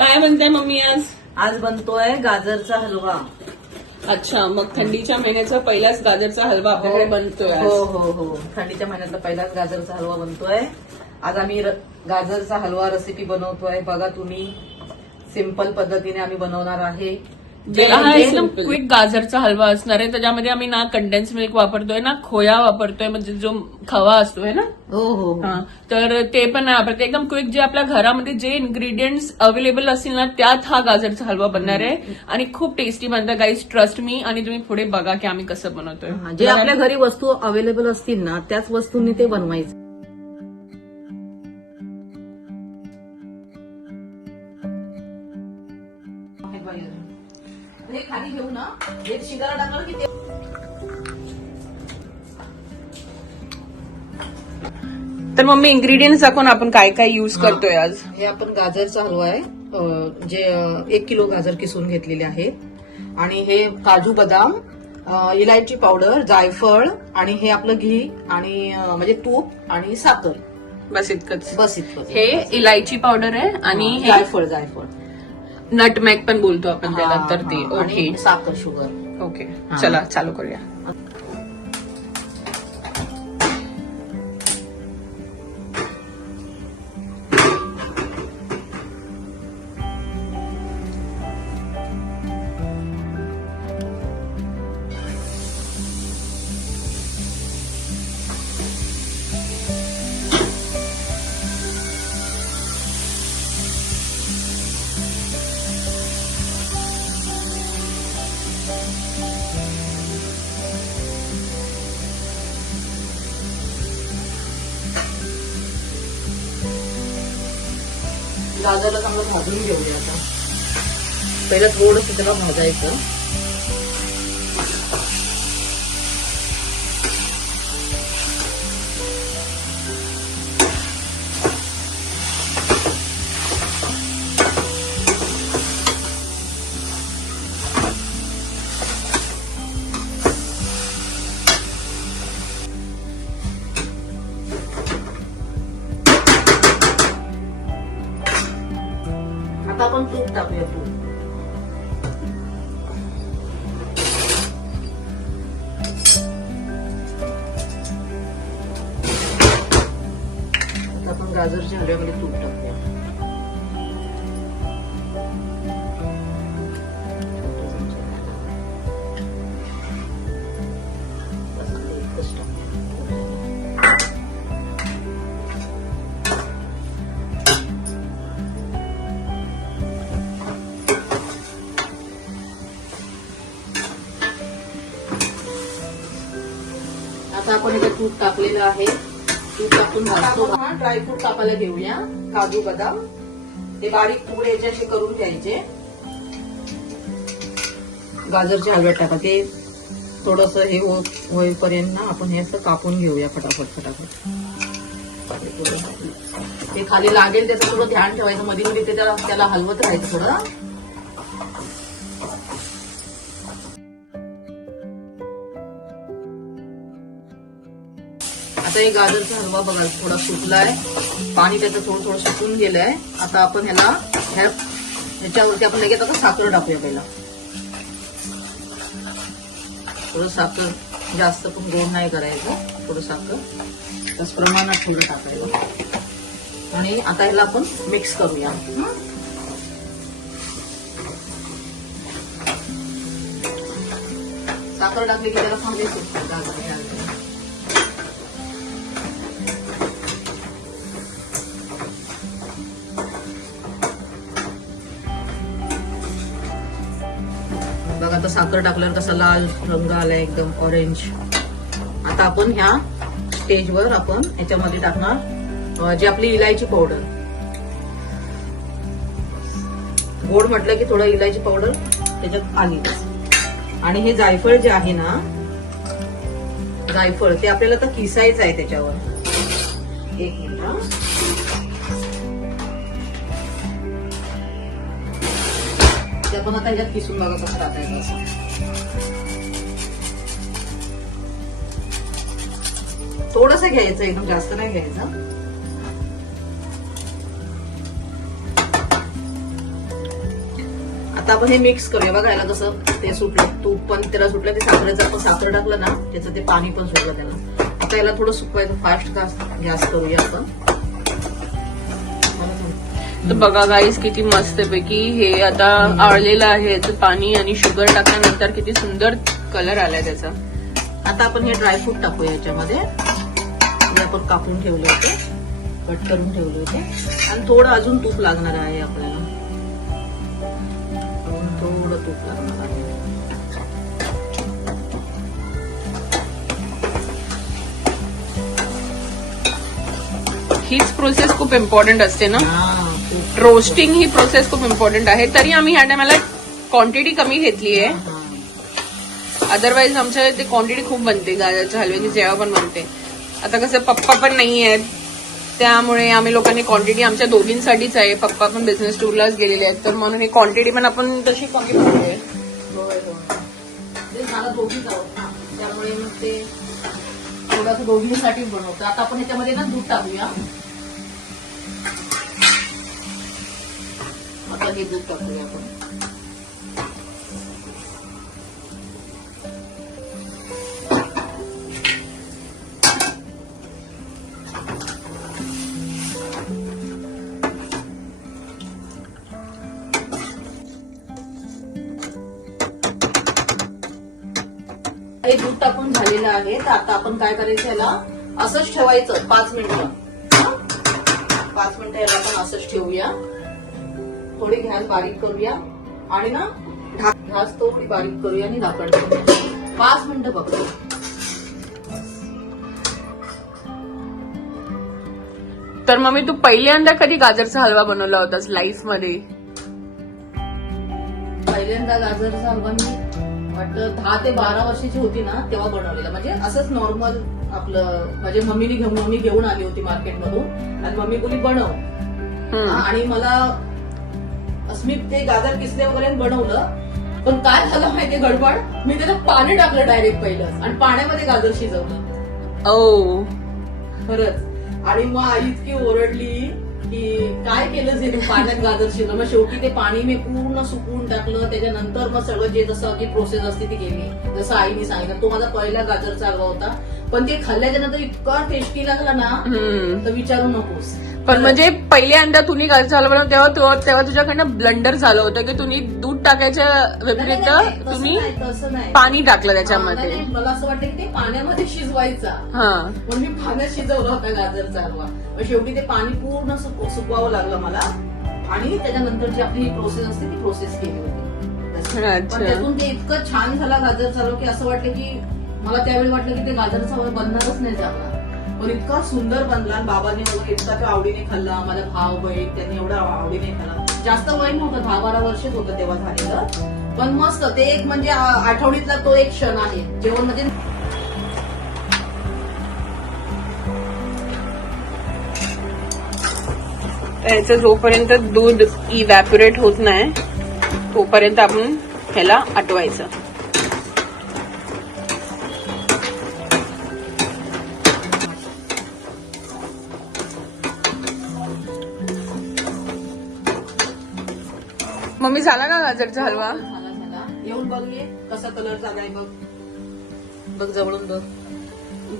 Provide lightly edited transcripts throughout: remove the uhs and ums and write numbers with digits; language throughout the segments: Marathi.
काय बनताय मम्मी आज? आज बनतोय गाजरचा हलवा. अच्छा, मग थंडीच्या महिन्याचा पहिलाच गाजरचा हलवा आपल्याकडे बनतोय आज. हो हो हो, थंडीच्या महिन्यातला पहिलाच गाजरचा हलवा बनतोय. आज आम्ही गाजरचा हलवा रेसिपी बनवतोय. बघा तुम्ही, सिंपल पद्धतीने आम्ही बनवणार आहे. हा एकदम क्विक गाजरचा हलवा असणार आहे. त्याच्यामध्ये आम्ही ना कंडेन्स मिल्क वापरतोय ना खोया वापरतोय, म्हणजे जो खवा असतोय ना. हो हो हा, तर ते पण नाही वापरते. एकदम क्विक, जे आपल्या घरामध्ये जे इन्ग्रेडियंट्स अवेलेबल असतील ना त्यात हा गाजरचा हलवा बनणार आहे आणि खूप टेस्टी बनतं गाईज, ट्रस्ट मी. आणि तुम्ही पुढे बघा की आम्ही कसं बनवतोय. जे आपल्या घरी वस्तू अवेलेबल असतील ना त्याच वस्तूंनी ते बनवायचं. हे खाली घेऊ ना, हे शिगारा टाकलं की ते. तर मम्मी, इन्ग्रेडियंट्स दाखवून आपण काय काय युज करतोय आज. हे आपण गाजरचा हलवा आहे, जे 1 किलो गाजर किसून घेतलेले आहेत. आणि हे काजू बदाम, इलायची पावडर, जायफळ, आणि हे आपलं घी आणि म्हणजे तूप आणि साखर. बस इतकंच. बस इतकं. हे इलायची पावडर आहे आणि हे जायफळ नटमॅग पण बोलतो आपण त्याला, तर ते. हा, ओके आणि साखर, शुगर. ओके, चला चालू करूया. गाजरला चांगलं भाजून घेऊया आता. पहिलं थोडंसं त्याला भाजायचं. आता आपण तूप टाकूया. तूप आता आपण गाजरच्या हलव्यामध्ये तूप टाकूया. आता आपण इथे तूप टाकलेलं आहे. तूप टाकून भाजतो. ड्रायफ्रूट कापायला घेऊया. काजू बदाम ते बारीक तुकडे असे करून घ्यायचे. गाजरच्या हलव्यात टाका. ते थोडस हे होईपर्यंत ना आपण हे असं कापून घेऊया फटाफट. ते खाली लागेल त्याचं थोडं ध्यान ठेवायचं. मध्ये मध्ये त्याला हलवत राहायचं थोडं. आता हे गाजरचा हलवा बघा थोडा सुकलाय. पाणी त्याचं थोडं थोडं सुकून गेलंय. आता आपण ह्याच्यावरती आपण लगेच आता साखर टाकूया. पहिला थोडं साखर, जास्त पण गोड नाही करायचं. थोडं साखर तसं प्रमाणात थोडं टाकायचं. आणि आता ह्याला आपण मिक्स करूया. साखर टाकली की त्याला चांगले सुकतात गाजरच्या हलव्याला. बघा आता साखर टाकल्यावर कसा लाल रंग आलाय, एकदम ऑरेंज. आता आपण ह्या स्टेजवर आपण याच्यामध्ये टाकणार जी आपली इलायची पावडर. गोड म्हटलं की थोडं इलायची पावडर त्याच्यात आली. आणि हे जायफळ जे आहे ना, जायफळ ते आपल्याला आता किसायचं आहे त्याच्यावर. 1 मिनिट. ते आपण आता ह्याच्यात किसून बघा कसं टाकायचं असं. थोडंसं घ्यायचं, एकदम जास्त नाही घ्यायचं. आता आपण हे मिक्स करूया. बघा याला कसं ते सुटलं, तूप पण त्याला सुटलं, ते साखरेचं आपण साखर टाकलं ना त्याचं ते पाणी पण सुटलं त्याला. आता याला थोडं सुकवायचं, फास्ट गॅस करूया आपण. तर बघा गाईस किती मस्त पैकी हे आता आळलेलं आहे याचं पाणी आणि शुगर टाकल्यानंतर किती सुंदर कलर आलाय त्याचा. आता आपण हे ड्रायफ्रूट टाकूया याच्यामध्ये. हे आपण कापून ठेवले होते, कट करून ठेवले होते. आणि थोडं अजून तूप लागणार आहे आपल्याला, थोडं तूप लागणार आहे. हीच प्रोसेस खूप इम्पॉर्टंट असते ना. तूप. रोस्टिंग ही प्रोसेस खूप इम्पॉर्टंट आहे. तरी आम्ही ह्या टायमाला क्वांटिटी कमी घेतली आहे. अदरवाईज आमच्या इथे क्वांटिटी खूप बनते गाजरच्या हलव्याची, जेव्हा पण बनते. आता कसं पप्पा पण नाही आहेत, त्यामुळे आम्ही लोकांनी क्वांटिटी आमच्या दोघींसाठीच आहे. पप्पा पण बिझनेस टूरलाच गेलेले आहेत, तर म्हणून ही क्वांटिटी पण आपण तशी कमी बनवली. मला दोघीच आहोत ना, त्यामुळे मग ते थोडंसं दोघींसाठी बनवतो. आता आपण ह्याच्यामध्ये ना दूध टाकूया. आता हे दूध टाकूया आपण. हे दूध टाकून झालेलं आहे. तर आता आपण काय करायचं, याला असंच ठेवायचं 5 मिनिटं. 5 मिनिटं याला आपण असंच ठेवूया. थोडी गॅस बारीक करूया आणि ना गॅस थोडी बारीक करूया आणि झाकण ठेवूया 5 मिनिटं फक्त. तर मम्मी तू पहिल्यांदा कधी गाजरचा हलवा बनवला होतास लाईफ मध्ये? पहिल्यांदा गाजरचा हलवा मी वाटतं 10 ते 12 वर्षाची होती ना तेव्हा बनवलेला. म्हणजे असंच नॉर्मल आपलं, म्हणजे मम्मी घेऊन आली होती मार्केटमधून आणि मम्मी बोली बनव. आणि मला मी ते गाजर किसले वगैरे बनवलं. पण काय झालं माहितीये गडबड, मी त्याला पाणी टाकलं डायरेक्ट पहिलं आणि पाण्यामध्ये गाजर शिजवलं. ओ खरंच. आणि मग आई इतकी ओरडली की काय केलं जे तू पाण्यात गाजर शिजलं. मग शेवटी ते पाणी मी पूर्ण सुकवून टाकलं. त्याच्यानंतर मग सगळं जे जसं की प्रोसेस असते ती केली, जसं आईने सांगितलं. तो माझा पहिला गाजरचा हलवा होता. पण ते खाल्ल्याच्या नंतर इतका टेस्टी लागला ना, तर विचारू नकोस. पण म्हणजे पहिल्यांदा तुम्ही गाजरचा हलवा बनवला तेव्हा तुझ्याकडनं ब्लंडर झालं होतं की तुम्ही दूध टाकायच्या व्यतिरिक्त तुम्ही पाणी टाकलं त्याच्यामध्ये. मला असं वाटतं की ते पाण्यामध्ये शिजवायचा. म्हणून मी पाण्यात शिजवला होता गाजरचा हलवा. मग शेवटी ते पाणी पूर्ण सुकवावं लागलं मला. आणि त्याच्यानंतर जी आपली ही प्रोसेस असते ती प्रोसेस केली होती. पण त्यातून ते इतकं छान झाला गाजरचा हलवा की असं वाटलं की मला त्यावेळी वाटलं की ते गाजरचा हलवा बनणारच नाही चांगला. पण इतका सुंदर बनला. बाबांनी वगैरे इतका तो आवडीने खाल्ला. माझा भाऊ बहीण त्यांनी एवढा आवडीने खाल्ला. जास्त वय नव्हतं, 10-12 वर्षच होतं तेव्हा झालेलं. पण मस्त ते एक म्हणजे आठवणीतला तो एक क्षण आहे जेवण म्हणजे. त्याचं जोपर्यंत दूध इव्हॅपोरेट होत नाही तोपर्यंत आपण ह्याला आटवायचं. मम्मी झाला का गाजरचा हलवा? झाला. येऊन बघ कसा कलर झालाय बघ. बघ जवळून बघ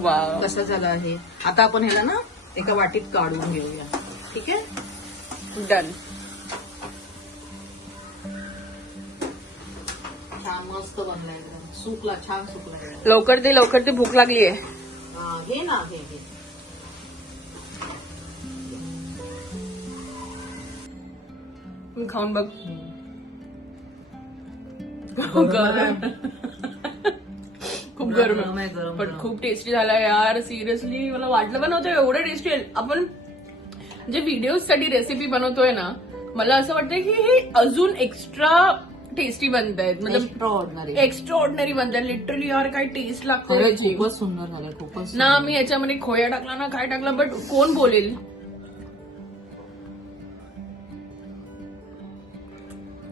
वाव कसा झाला आहे. आता आपण ह्याला ना एका वाटीत काढून घेऊया. ठीक आहे, डन. छान मस्त बनलाय. सुकला, छान सुकला. लवकर ते भूक लागलीये. हे ना हे खाऊन बघ. खूप गरम आहे, पण खूप टेस्टी झाला यार. सिरियसली मला वाटलं पण नव्हतं एवढं टेस्टी. आपण जे व्हिडिओ साठी रेसिपी बनवतोय ना, मला असं वाटतं की हे अजून एक्स्ट्रा टेस्टी बनत आहेत. मतलब एक्स्ट्रा ऑर्डिनरी बनत आहेत लिटरली. यार काय टेस्ट लागतं. खूपच सुंदर झालं. खूपच ना मी याच्यामध्ये खोया टाकला ना काय टाकला, बट कोण बोलेल.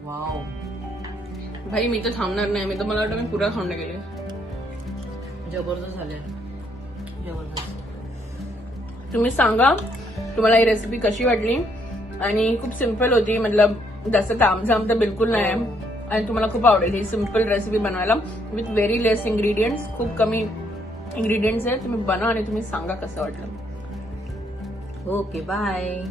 वाव भाई मी तर थांबणार नाही. मी तर मला वाटतं मी पुरा खाऊन गेले. जबरदस्त झाले, जबरदस्त. तुम्ही सांगा तुम्हाला ही रेसिपी कशी वाटली. आणि खूप सिम्पल होती. मतलब जास्त तामझाम तर बिलकुल नाही आहे आणि तुम्हाला खूप आवडेल ही सिम्पल रेसिपी बनवायला विथ व्हेरी लेस इंग्रेडियंट्स. खूप कमी इंग्रेडियंट्स आहेत. तुम्ही बनवा आणि तुम्ही सांगा कसं वाटलं. Okay bye.